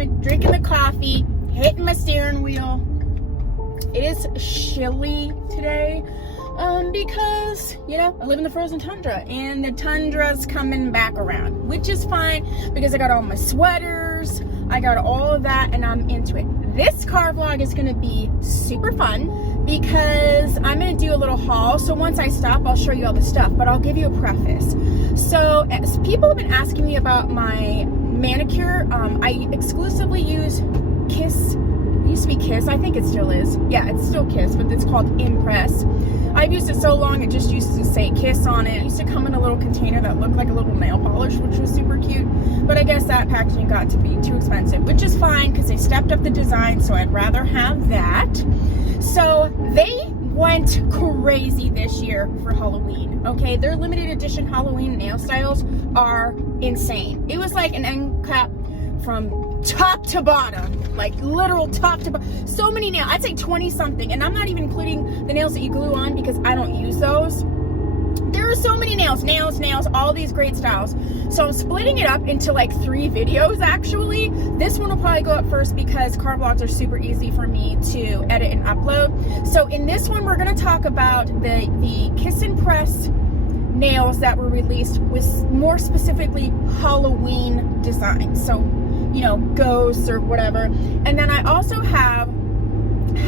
I'm drinking the coffee, hitting my steering wheel. It is chilly today because, you know, I live in the frozen tundra and the tundra's coming back around, which is fine because I got all my sweaters, I got all of that, and I'm into it. This car vlog is going to be super fun because I'm going to do a little haul. So once I stop, I'll show you all the stuff, but I'll give you a preface. So as people have been asking me about my manicure, I exclusively use Kiss. It used to be Kiss. I think it still is. Yeah, it's still Kiss, but it's called imPress. I've used it so long, it just used to say Kiss on it. It used to come in a little container that looked like a little nail polish, which was super cute. But I guess that packaging got to be too expensive, which is fine because they stepped up the design, so I'd rather have that. So they went crazy this year for Halloween, okay? Their limited edition Halloween nail styles are insane. It was like an end cap from top to bottom, like literal top to bottom. So many nails, I'd say 20 something, and I'm not even including the nails that you glue on because I don't use those. There are so many nails, all these great styles. So I'm splitting it up into like 3 videos actually. This one will probably go up first because car vlogs are super easy for me to edit and upload. So in this one, we're gonna talk about the Kiss and Press nails that were released with more specifically Halloween designs. So, you know, ghosts or whatever. And then I also have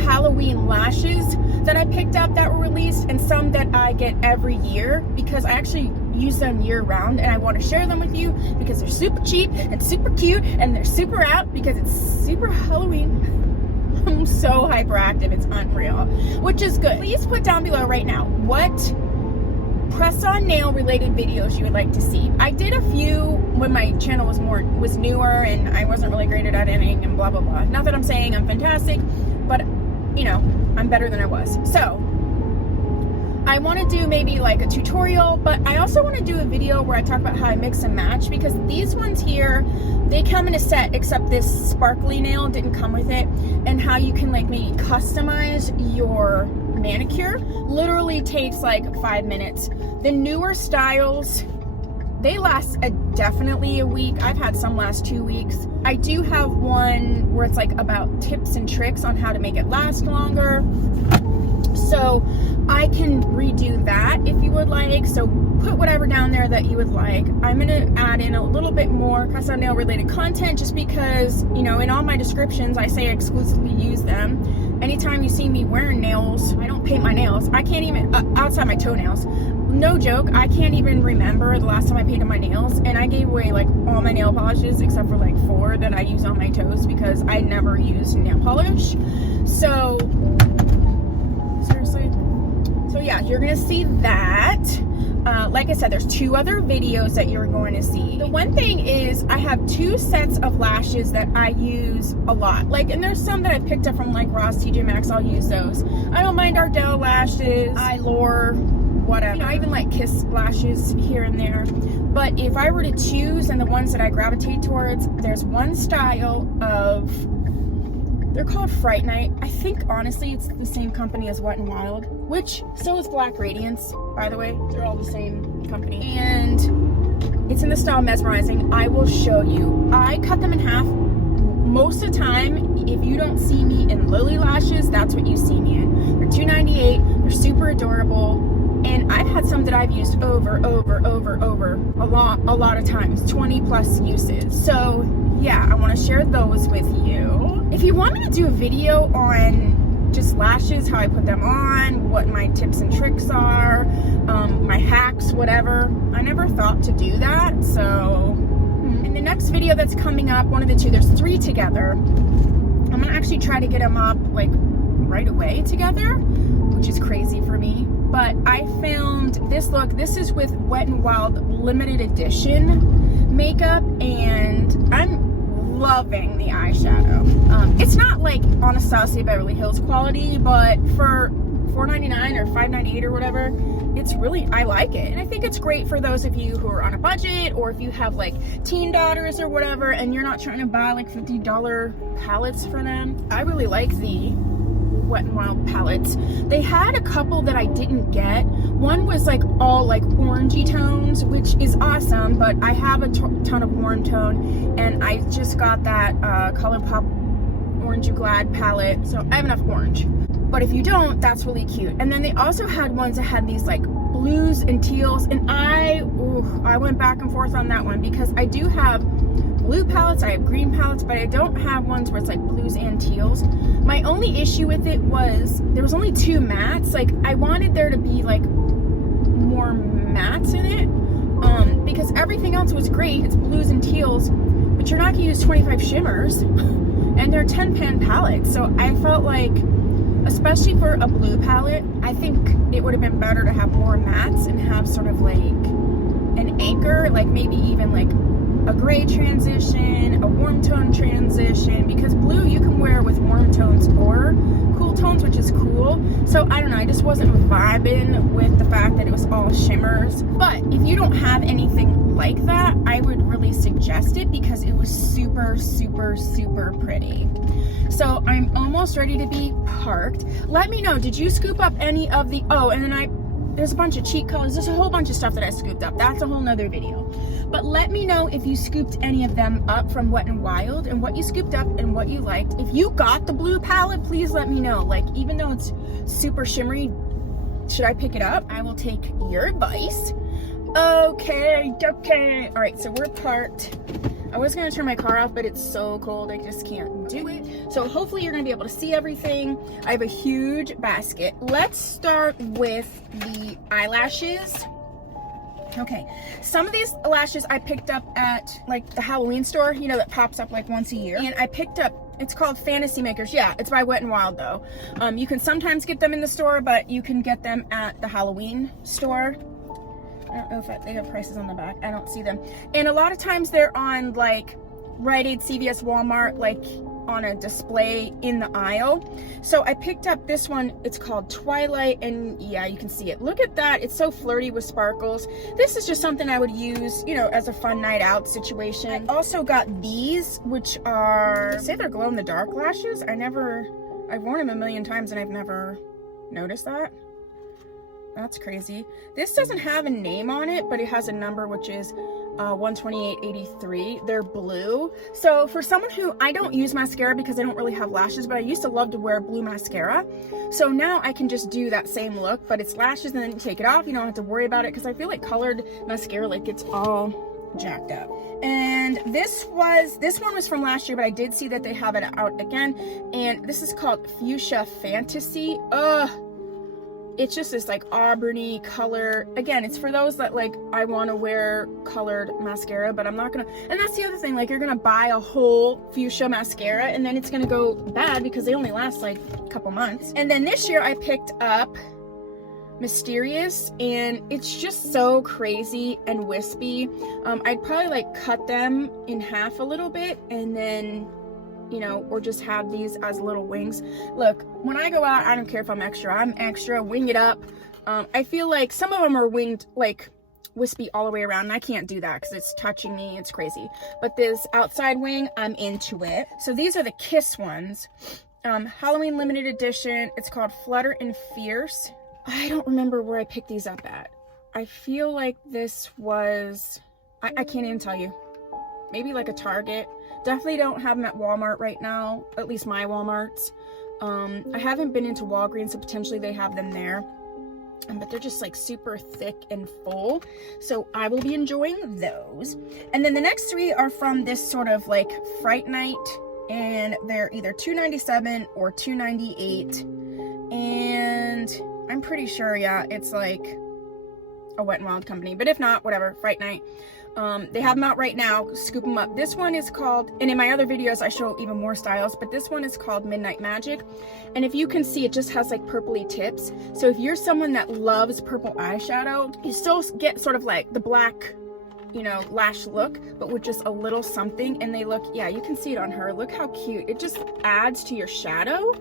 Halloween lashes that I picked up that were released, and some that I get every year because I actually use them year round, and I want to share them with you because they're super cheap and super cute and they're super out because it's super Halloween. I'm so hyperactive, it's unreal, which is good. Please put down below right now what press-on nail related videos you would like to see. I did a few when my channel was newer and I wasn't really great at editing and blah blah blah. Not that I'm saying I'm fantastic, but you know, I'm better than I was. So I want to do maybe like a tutorial, but I also want to do a video where I talk about how I mix and match, because these ones here, they come in a set, except this sparkly nail didn't come with it, and how you can like maybe customize your manicure literally takes like 5 minutes. The newer styles, they last definitely a week. I've had some last 2 weeks. I do have one where it's like about tips and tricks on how to make it last longer. So I can redo that if you would like. So put whatever down there that you would like. I'm gonna add in a little bit more press-on nail related content just because, you know, in all my descriptions I say I exclusively use them. Anytime you see me wearing nails, I don't paint my nails. I can't even, outside my toenails. No joke, I can't even remember the last time I painted my nails, and I gave away like all my nail polishes except for like 4 that I use on my toes because I never use nail polish. So, seriously. So yeah, you're gonna see that. Like I said, there's 2 other videos that you're going to see. The one thing is I have 2 sets of lashes that I use a lot. Like, and there's some that I picked up from like Ross, TJ Maxx, I'll use those. I don't mind Ardell lashes, Eyelure, whatever. You know, I even like Kiss lashes here and there. But if I were to choose, and the ones that I gravitate towards, there's one style of, they're called Fright Night. I think honestly it's the same company as Wet n Wild, which so is Black Radiance, by the way. They're all the same company. And it's in the style Mesmerizing. I will show you. I cut them in half. Most of the time, if you don't see me in Lily lashes, that's what you see me in. They're $2.98. They're super adorable. And I've had some that I've used over a lot of times, 20 plus uses. So yeah, I want to share those with you. If you want me to do a video on just lashes, how I put them on, what my tips and tricks are, my hacks, whatever, I never thought to do that. So in the next video that's coming up, one of the 2, there's 3 together. I'm gonna actually try to get them up like right away together, which is crazy for me. But I filmed this look. This is with Wet n Wild limited edition makeup, and I'm loving the eyeshadow. It's not like Anastasia Beverly Hills quality, but for $4.99 or $5.98 or whatever, it's really, I like it. And I think it's great for those of you who are on a budget, or if you have like teen daughters or whatever and you're not trying to buy like $50 palettes for them. I really like the Wet n Wild palettes. They had a couple that I didn't get. One was like all like orangey tones, which is awesome, but I have a ton of warm tone, and I just got that ColourPop Orange You Glad palette, so I have enough orange. But if you don't, that's really cute. And then they also had ones that had these like blues and teals, and I went back and forth on that one because I do have blue palettes, I have green palettes, but I don't have ones where it's like blues and teals. My only issue with it was there was only 2 mattes. Like I wanted there to be like more mattes in it, because everything else was great. It's blues and teals, but you're not gonna use 25 shimmers, and they're 10-pan palettes. So I felt like, especially for a blue palette, I think it would have been better to have more mattes and have sort of like an anchor, like maybe even like a gray transition, a warm tone transition, because blue you can wear with warm tones or cool tones, which is cool. So I don't know, I just wasn't vibing with the fact that it was all shimmers. But if you don't have anything like that, I would really suggest it because it was super, super, super pretty. So I'm almost ready to be parked. Let me know, did you scoop up any of the, and then there's a bunch of cheat codes. There's a whole bunch of stuff that I scooped up. That's a whole nother video. But let me know if you scooped any of them up from Wet n Wild and what you scooped up and what you liked. If you got the blue palette, please let me know. Like, even though it's super shimmery, should I pick it up? I will take your advice. Okay. All right, so we're parked. I was gonna turn my car off, but it's so cold, I just can't do it. So hopefully you're gonna be able to see everything. I have a huge basket. Let's start with the eyelashes. Okay, some of these lashes I picked up at like the Halloween store, you know, that pops up like once a year. And I picked up, it's called Fantasy Makers. Yeah, it's by Wet n Wild though. You can sometimes get them in the store, but you can get them at the Halloween store. I don't know if they have prices on the back. I don't see them. And a lot of times they're on like Rite Aid, CVS, Walmart, like on a display in the aisle. So I picked up this one. It's called Twilight, and yeah, you can see it. Look at that. It's so flirty with sparkles. This is just something I would use, you know, as a fun night out situation. I also got these, which are, say they're glow in the dark lashes. I've worn them a million times and I've never noticed that. That's crazy. This doesn't have a name on it, but it has a number, which is 12883. They're blue. So for someone who, I don't use mascara because I don't really have lashes, but I used to love to wear blue mascara. So now I can just do that same look, but it's lashes and then you take it off. You don't have to worry about it because I feel like colored mascara like gets all jacked up. And this one was from last year, but I did see that they have it out again. And this is called Fuchsia Fantasy. It's just this like auburny color. Again, it's for those that like, I want to wear colored mascara, but I'm not gonna, and that's the other thing, like you're gonna buy a whole fuchsia mascara and then it's gonna go bad because they only last like a couple months. And then this year I picked up Mysterious, and it's just so crazy and wispy. I'd probably like cut them in half a little bit and then, you know, or just have these as little wings. Look, when I go out, I don't care if I'm extra, wing it up. I feel like some of them are winged, like wispy all the way around, and I can't do that because it's touching me, it's crazy. But this outside wing, I'm into it. So these are the Kiss ones. Halloween limited edition. It's called Flutter and Fierce. I don't remember where I picked these up at. I feel like this was, I can't even tell you. Maybe like a Target. Definitely don't have them at Walmart right now, at least my Walmarts. I haven't been into Walgreens, so potentially they have them there. But they're just like super thick and full. So I will be enjoying those. And then the next 3 are from this sort of like Fright Night. And they're either $2.97 or $2.98. And I'm pretty sure, yeah, it's like a Wet n Wild company. But if not, whatever, Fright Night. They have them out right now. Scoop them up. This one is called, and in my other videos I show even more styles, but this one is called Midnight Magic. And if you can see, it just has like purpley tips. So if you're someone that loves purple eyeshadow, you still get sort of like the black, you know, lash look, but with just a little something. And they look, yeah, you can see it on her. Look how cute. It just adds to your shadow.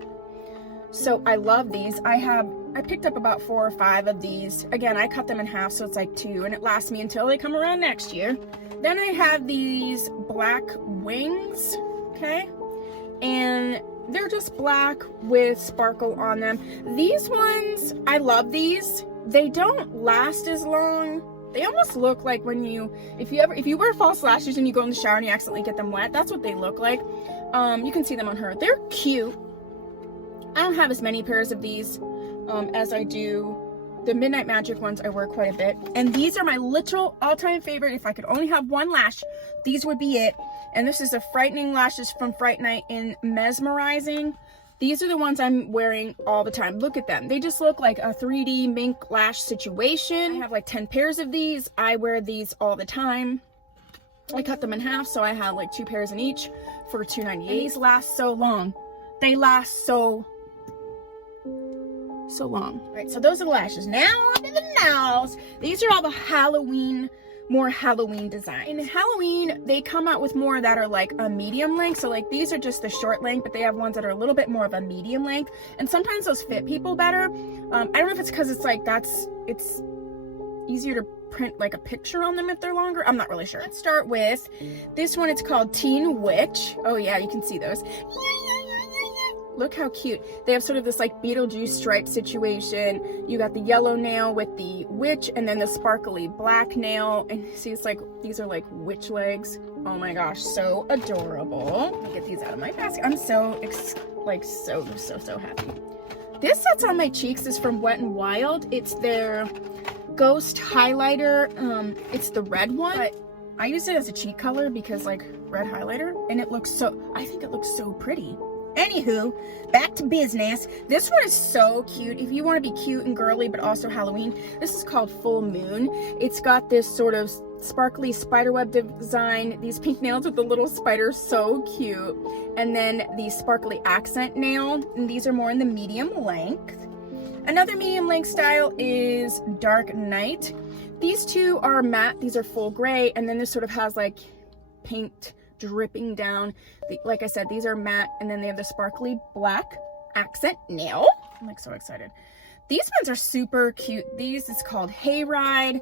So I love these. I picked up about 4 or 5 of these. Again, I cut them in half, so it's like 2, and it lasts me until they come around next year. Then I have these black wings, okay? And They're just black with sparkle on them. These ones, I love these. They don't last as long. They almost look like when if you wear false lashes and you go in the shower and you accidentally get them wet, that's what they look like. You can see them on her. They're cute. I don't have as many pairs of these as I do the Midnight Magic ones. I wear quite a bit. And these are my literal all-time favorite. If I could only have one lash, these would be it. And this is the Frightening Lashes from Fright Night in Mesmerizing. These are the ones I'm wearing all the time. Look at them. They just look like a 3D mink lash situation. I have like 10 pairs of these. I wear these all the time. I cut them in half, so I have like 2 pairs in each for $2.98. These last so long. They last so long. All right, so those are the lashes. Now on to the nails. These are all the more Halloween design. In Halloween, they come out with more that are like a medium length. So like these are just the short length, but they have ones that are a little bit more of a medium length. And sometimes those fit people better. I don't know if it's because it's like it's easier to print like a picture on them if they're longer. I'm not really sure. Let's start with this one. It's called Teen Witch. Oh yeah, you can see those. Look how cute. They have sort of this like Beetlejuice stripe situation. You got the yellow nail with the witch and then the sparkly black nail. And see, it's like, these are like witch legs. Oh my gosh, so adorable. Let me get these out of my basket. I'm so happy. This that's on my cheeks is from Wet n Wild. It's their Ghost highlighter. It's the red one. But I use it as a cheek color because like red highlighter. And it looks I think it looks so pretty. Anywho, back to business. This one is so cute. If you want to be cute and girly, but also Halloween, this is called Full Moon. It's got this sort of sparkly spiderweb design. These pink nails with the little spider, so cute. And then the sparkly accent nail. And these are more in the medium length. Another medium length style is Dark Night. These two are matte. These are full gray. And then this sort of has like paint dripping down. Like I said, these are matte, and then they have the sparkly black accent nail. I'm like so excited. These ones are super cute. These is called Hayride,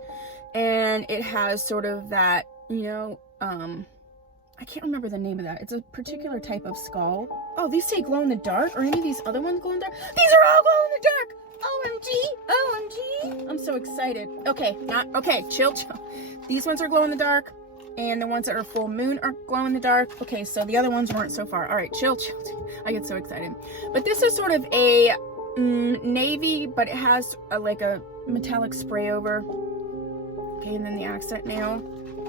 and it has sort of that, you know, I can't remember the name of that. It's a particular type of skull. Oh, these say glow in the dark, or any of these other ones glow in the dark? These are all glow in the dark. OMG. I'm so excited. Okay, chill. These ones are glow in the dark. And the ones that are full moon are glow in the dark. Okay, so the other ones weren't so far. All right, chill. I get so excited. But this is sort of a navy, but it has like a metallic spray over. Okay, and then the accent nail.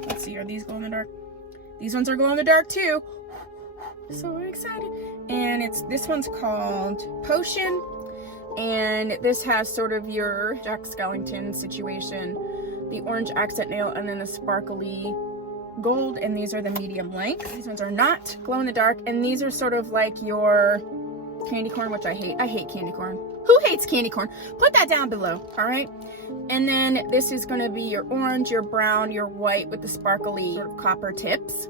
Let's see, are these glow in the dark? These ones are glow in the dark too. So excited. And this one's called Potion. And this has sort of your Jack Skellington situation. The orange accent nail and then the sparkly gold, and these are the medium length. These ones are not glow in the dark, and these are sort of like your candy corn, which I hate. I hate candy corn. Who hates candy corn? Put that down below, all right? And then this is going to be your orange, your brown, your white with the sparkly sort of copper tips.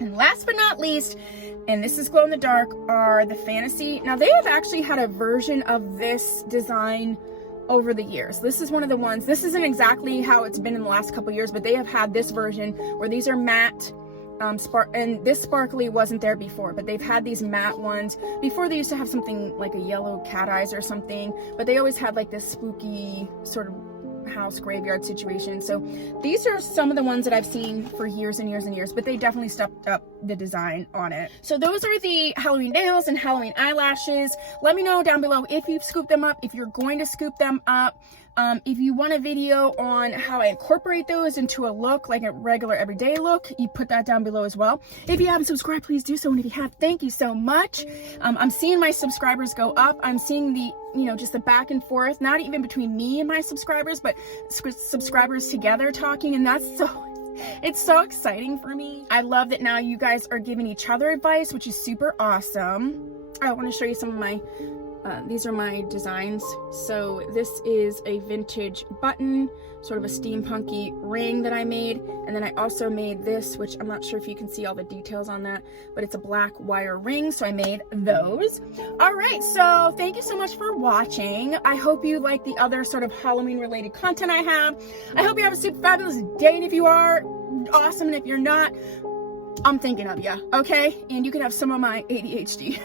And last but not least, and this is glow in the dark, are the Fantasy. Now they have actually had a version of this design over the years. This is one of the ones, this isn't exactly how it's been in the last couple years, but they have had this version where these are matte, and this sparkly wasn't there before, but they've had these matte ones. Before they used to have something like a yellow cat eyes or something, but they always had like this spooky sort of house graveyard situation. So these are some of the ones that I've seen for years and years and years, but they definitely stepped up the design on it. So those are the Halloween nails and Halloween eyelashes. Let me know down below if you've scooped them up, if you're going to scoop them up. If you want a video on how I incorporate those into a look, like a regular everyday look, you put that down below as well. If you haven't subscribed, please do so. And if you have, thank you so much. I'm seeing my subscribers go up. I'm seeing the, you know, just the back and forth, not even between me and my subscribers, but subscribers together talking. And that's it's so exciting for me. I love that now you guys are giving each other advice, which is super awesome. I want to show you some of my these are my designs. So this is a vintage button, sort of a steampunky ring that I made. And then I also made this, which I'm not sure if you can see all the details on that, but it's a black wire ring. So I made those. All right, so thank you so much for watching. I hope you like the other sort of Halloween related content I have. I hope you have a super fabulous day. And if you are, awesome. And if you're not, I'm thinking of you, okay? And you can have some of my ADHD.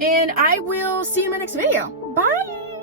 And I will see you in my next video. Bye.